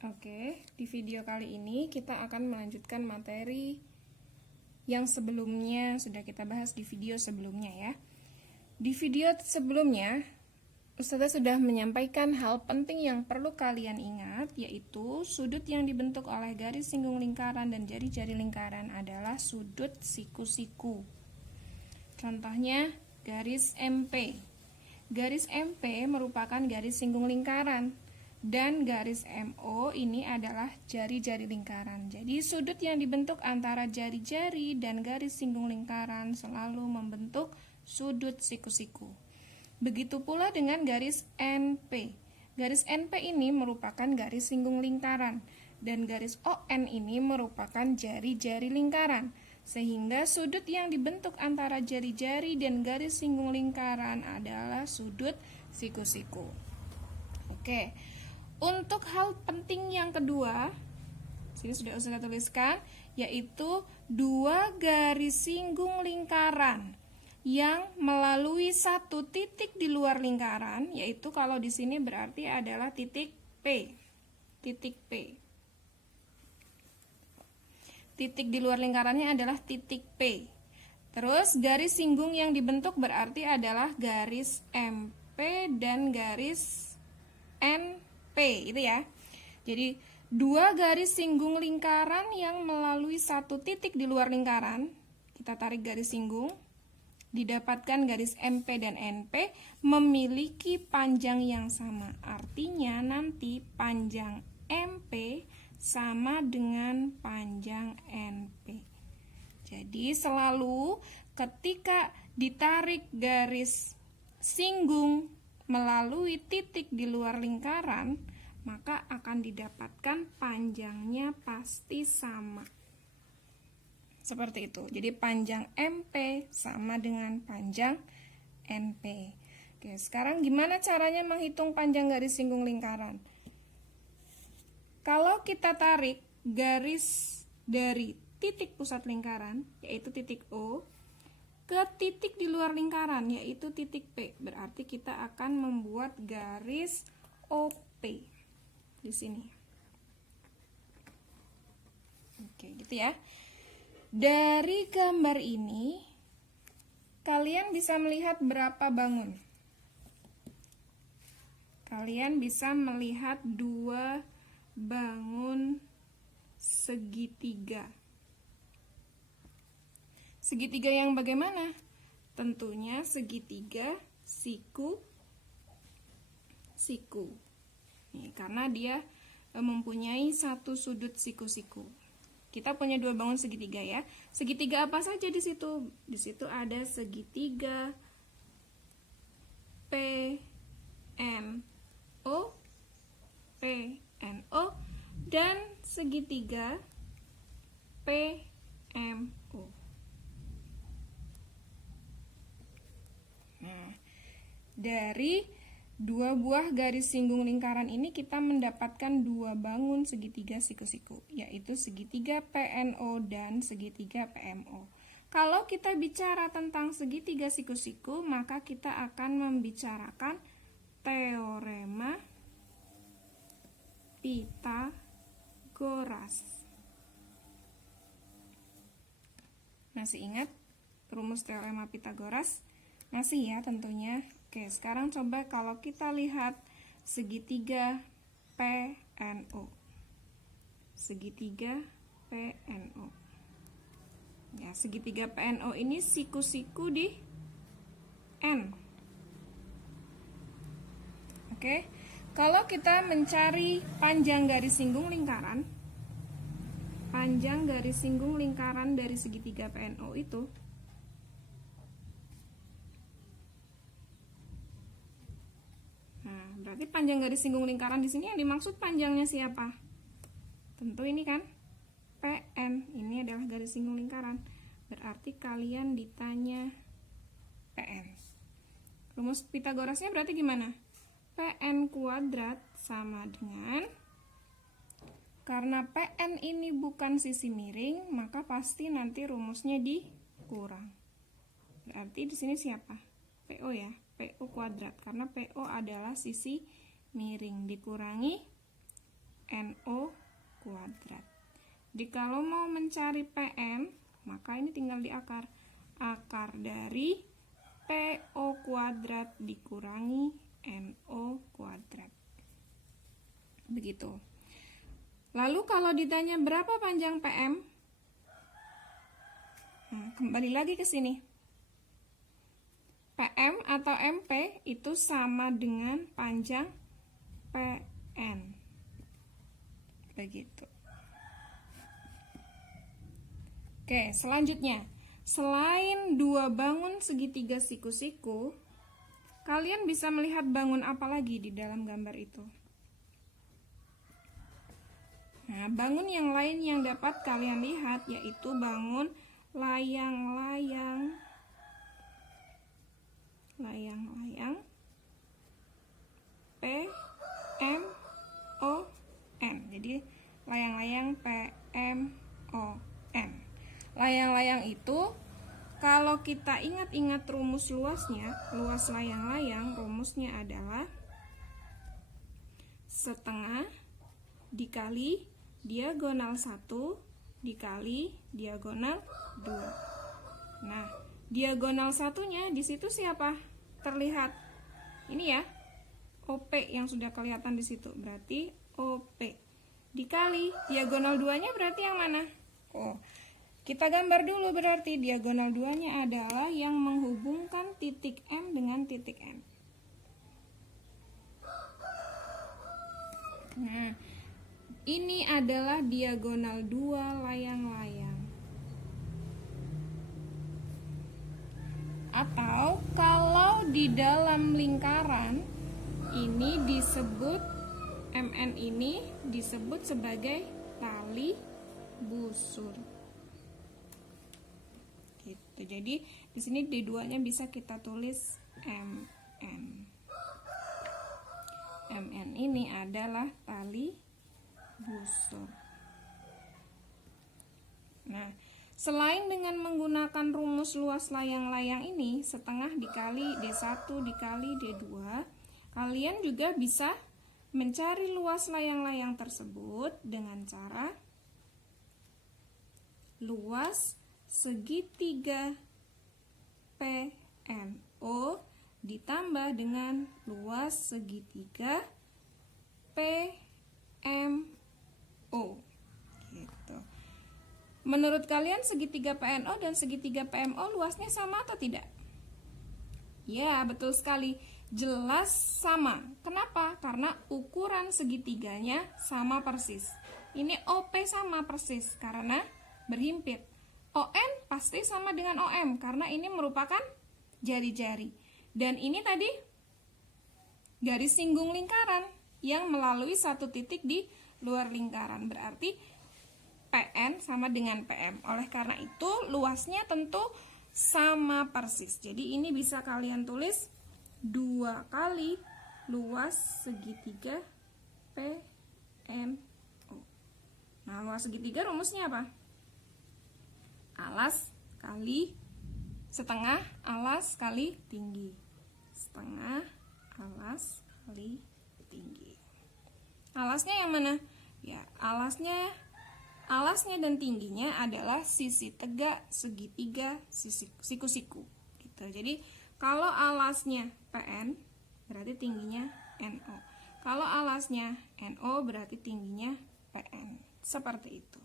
Oke, di video kali ini kita akan melanjutkan materi yang sebelumnya sudah kita bahas di video sebelumnya ya. Di video sebelumnya, Ustazah sudah menyampaikan hal penting yang perlu kalian ingat, yaitu sudut yang dibentuk oleh garis singgung lingkaran dan jari-jari lingkaran adalah sudut siku-siku. Contohnya, garis MP. Garis MP merupakan garis singgung lingkaran. Dan garis MO ini adalah jari-jari lingkaran. Jadi sudut yang dibentuk antara jari-jari dan garis singgung lingkaran selalu membentuk sudut siku-siku. Begitu pula dengan garis NP. Garis NP ini merupakan garis singgung lingkaran. Dan garis ON ini merupakan jari-jari lingkaran. Sehingga sudut yang dibentuk antara jari-jari dan garis singgung lingkaran adalah sudut siku-siku. Oke. Untuk hal penting yang kedua, sini sudah Ustazah tuliskan, yaitu dua garis singgung lingkaran yang melalui satu titik di luar lingkaran, yaitu kalau di sini berarti adalah titik P. Titik P. Titik di luar lingkarannya adalah titik P. Terus garis singgung yang dibentuk berarti adalah garis MP dan garis NP, itu ya. Jadi dua garis singgung lingkaran yang melalui satu titik di luar lingkaran, kita tarik garis singgung, didapatkan garis MP dan NP memiliki panjang yang sama. Artinya nanti panjang MP sama dengan panjang NP. Jadi selalu ketika ditarik garis singgung melalui titik di luar lingkaran, maka akan didapatkan panjangnya pasti sama. Seperti itu. Jadi panjang MP sama dengan panjang NP. Oke, sekarang gimana caranya menghitung panjang garis singgung lingkaran? Kalau kita tarik garis dari titik pusat lingkaran, yaitu titik O, ke titik di luar lingkaran, yaitu titik P. Berarti kita akan membuat garis OP di sini. Oke, gitu ya. Dari gambar ini, kalian bisa melihat berapa bangun? Kalian bisa melihat dua bangun segitiga. Segitiga yang bagaimana? Tentunya segitiga siku-siku. Karena dia mempunyai satu sudut siku-siku. Kita punya dua bangun segitiga ya. Segitiga apa saja di situ? Di situ ada segitiga PNO, PNO dan segitiga PMO. Nah, dari dua buah garis singgung lingkaran ini kita mendapatkan dua bangun segitiga siku-siku, yaitu segitiga PNO dan segitiga PMO. Kalau kita bicara tentang segitiga siku-siku, maka kita akan membicarakan teorema Pitagoras. Masih ingat rumus teorema Pitagoras? Masih ya tentunya. Oke, sekarang coba kalau kita lihat segitiga PNO. Segitiga PNO. Ya, segitiga PNO ini siku-siku di N. Oke. Kalau kita mencari panjang garis singgung lingkaran, panjang garis singgung lingkaran dari segitiga PNO itu berarti panjang garis singgung lingkaran di sini yang dimaksud panjangnya siapa? Tentu ini kan PN, ini adalah garis singgung lingkaran. Berarti kalian ditanya PN. Rumus Pitagorasnya berarti gimana? PN kuadrat sama dengan, karena PN ini bukan sisi miring, maka pasti nanti rumusnya dikurang. Berarti di sini siapa? PO ya. PO kuadrat, karena PO adalah sisi miring, dikurangi NO Jadi kalau mau mencari PN, maka ini tinggal diakar. Akar dari PO kuadrat dikurangi NO kuadrat. Begitu. Lalu kalau ditanya berapa panjang PM? Kembali lagi ke sini. PM atau MP itu sama dengan panjang PN. Begitu. Oke, selanjutnya. Selain dua bangun segitiga siku-siku, kalian bisa melihat bangun apa lagi di dalam gambar itu? Nah, bangun yang lain yang dapat kalian lihat yaitu bangun layang-layang. Layang-layang P M O N. Jadi layang-layang P M O N. Layang-layang itu kalau kita ingat-ingat rumus luasnya, luas layang-layang rumusnya adalah setengah dikali diagonal 1 dikali diagonal 2. Nah, diagonal satunya di situ siapa? Terlihat. Ini ya. OP yang sudah kelihatan di situ. Berarti OP. Dikali diagonal 2-nya berarti yang mana? Oh. Kita gambar dulu, berarti diagonal 2-nya adalah yang menghubungkan titik M dengan titik N. Nah, ini adalah diagonal 2 layang-layang. Atau kalau di dalam lingkaran ini disebut MN ini disebut sebagai tali busur. Gitu. Jadi di sini D2-nya bisa kita tulis MN. MN ini adalah tali busur. Nah, selain dengan menggunakan rumus luas layang-layang ini, setengah dikali D1 dikali D2, kalian juga bisa mencari luas layang-layang tersebut dengan cara luas segitiga PNO ditambah dengan luas segitiga PMO. Gitu. Menurut kalian segitiga PNO dan segitiga PMO luasnya sama atau tidak? Ya, betul sekali. Jelas sama. Kenapa? Karena ukuran segitiganya sama persis. Ini OP sama persis karena berhimpit. ON pasti sama dengan OM karena ini merupakan jari-jari. Dan ini tadi garis singgung lingkaran yang melalui satu titik di luar lingkaran. Berarti PN sama dengan PM. Oleh karena itu luasnya tentu sama persis. Jadi ini bisa kalian tulis 2 kali luas segitiga PMO. Nah, luas segitiga rumusnya apa? Alas kali setengah alas kali tinggi. Setengah alas kali tinggi. Alasnya yang mana? Ya, alasnya dan tingginya adalah sisi tegak segitiga siku-siku. Gitu. Jadi kalau alasnya PN berarti tingginya NO. Kalau alasnya NO berarti tingginya PN. Seperti itu.